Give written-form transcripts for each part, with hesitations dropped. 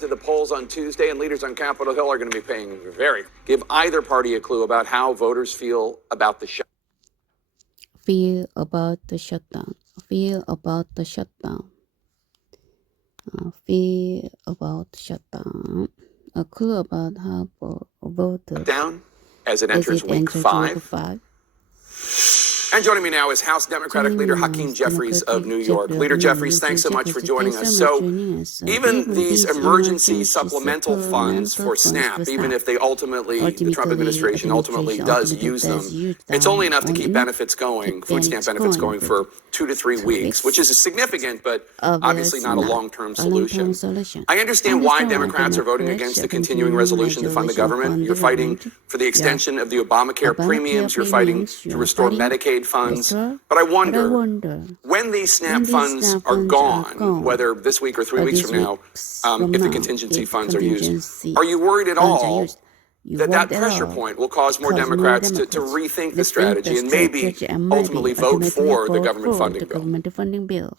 To the polls on Tuesday, and leaders on Capitol Hill are going to be paying give either party a clue about how voters feel about the shutdown. Feel about the shutdown. Feel about the shutdown. Feel about the shutdown. A clue about how voters down as it enters week 5. And joining me now is House Democratic Leader Hakeem Jeffries of New York. Leader Jeffries, thanks so much for joining us. So even these emergency supplemental funds for SNAP, even if they ultimately, the Trump administration ultimately does use them, it's only enough to keep benefits going, food stamp benefits going for 2 to 3 weeks, which is significant, but obviously not a long-term solution. I understand why Democrats are voting against the continuing resolution to fund the government. You're fighting for the extension of the Obamacare premiums. You're fighting to restore Medicaid funds. But I wonder, when these SNAP funds are gone, whether this week or 3 weeks from now, if the contingency funds are used, are you worried at all that pressure point will cause more Democrats to rethink the strategy and maybe ultimately vote for the government funding bill?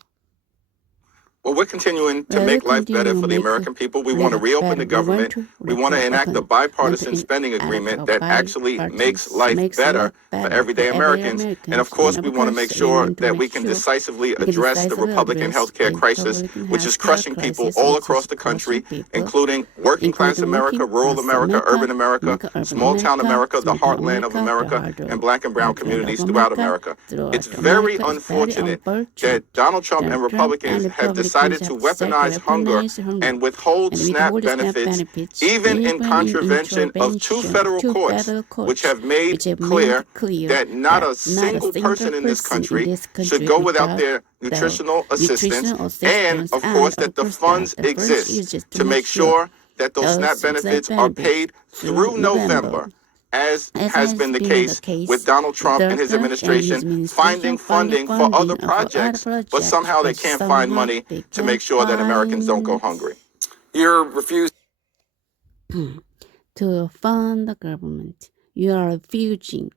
Well, we're continuing to make life better for the American people. We want to reopen the government. We want to enact a bipartisan spending agreement that actually makes life better for everyday Americans. And of course, we want to make sure that we can decisively address the Republican health care crisis, which is crushing people all across the country, including working class America, rural America, urban America, small town America, the heartland of America, and black and brown communities throughout America. It's very unfortunate that Donald Trump and Republicans have decided to weaponize hunger and withhold SNAP benefits, even in contravention of 2 federal courts, which have made clear that not a single person in this country should go without their nutritional assistance, and, of course, that the funds exist to make sure that those SNAP benefits are paid through November, as has been the case with Donald Trump and his administration finding funding for other projects, but somehow they can't find money to make sure that Americans don't go hungry. You're refusing to fund the government. You are refusing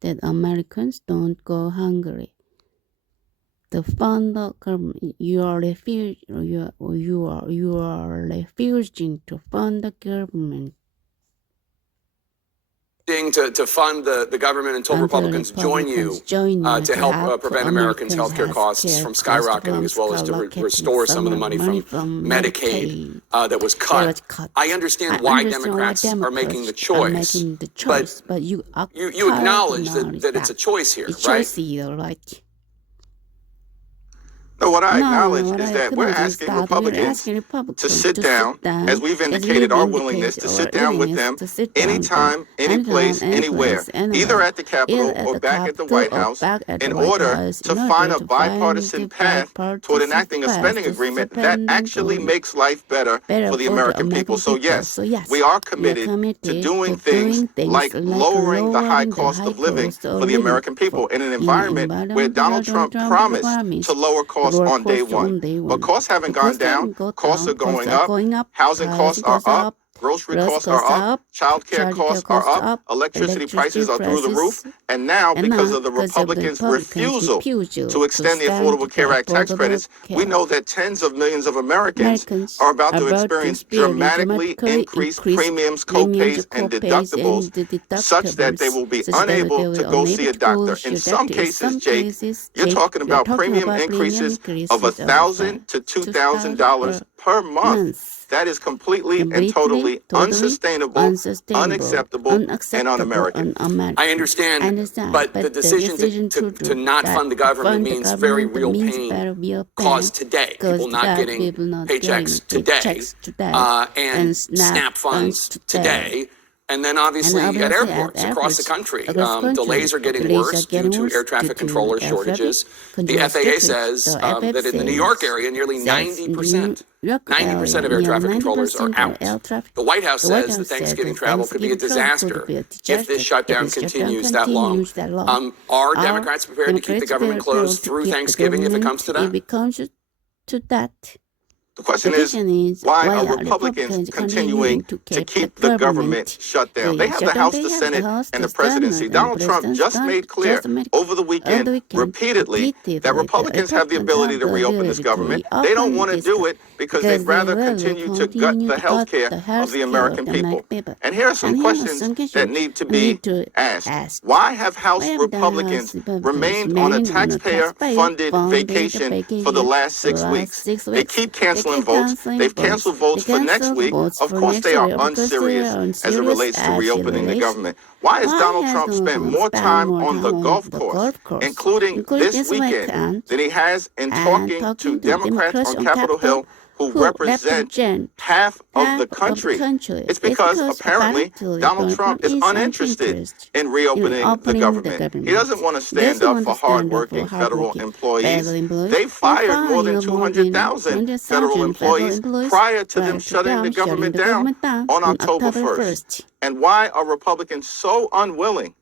that Americans don't go hungry. To fund the government, you are refusing to fund the government. To fund the government until Republicans join you to help prevent Americans' health care costs from skyrocketing, as well as to restore some of the money from Medicaid that was cut. I understand why Democrats are making the choice, but you acknowledge that it's a choice here, right? No, what I acknowledge is that we're asking Republicans to sit down, as we've indicated our willingness to sit down with them anytime, any place, anywhere, either at the Capitol or back at the White House, in order to find a bipartisan path toward enacting a spending agreement that actually makes life better for the American people. So yes, we are committed to doing things like lowering the high cost of living for the American people in an environment where Donald Trump promised to lower costs on day one. But costs haven't gone down. Costs are going up. Housing costs are up. Grocery costs are up, child care costs are up, electricity prices are through the roof, and now, because of the Republicans' refusal to extend the Affordable Care Act tax credits, we know that tens of millions of Americans are about to experience dramatically increased premiums, co-pays, and deductibles, such that they will be unable to go see a doctor. In some cases, Jake, you're talking about premium increases of $1,000 to $2,000 per month. That is completely and totally unsustainable, unacceptable, and un-American. I understand, but the decision to not fund the government means very real pain caused today. People not getting paychecks today, and SNAP funds today. And then obviously at airports across the country, delays are getting worse due to air traffic controller shortages. The FAA says that in the New York area, nearly 90% of air traffic controllers are out. The White House says that Thanksgiving travel could be a disaster if this shutdown continues that long. Are Democrats prepared to keep the government closed through Thanksgiving if it comes to that? The question is, why are Republicans continuing to keep the government shut down? They have the House, the Senate, and the presidency. Donald Trump just made clear over the weekend repeatedly that Republicans have the ability to reopen this government. They don't want to do it because they'd rather continue to gut the health care of the American people. And here are some questions that need to be asked. Why have House Republicans remained on a taxpayer-funded vacation for the last 6 weeks? They keep canceling votes. They've canceled votes for next week. Of course, they are unserious as it relates to reopening the government. Why has Donald Trump spent more time on the golf course, including this weekend, than he has in talking to Democrats on Capitol Hill who represent half of the country? It's because apparently Donald Trump is uninterested in reopening the government. He doesn't want to stand up for hardworking federal employees. They fired more than 200,000 federal employees prior to them shutting the government down on October 1st. And why are Republicans so unwilling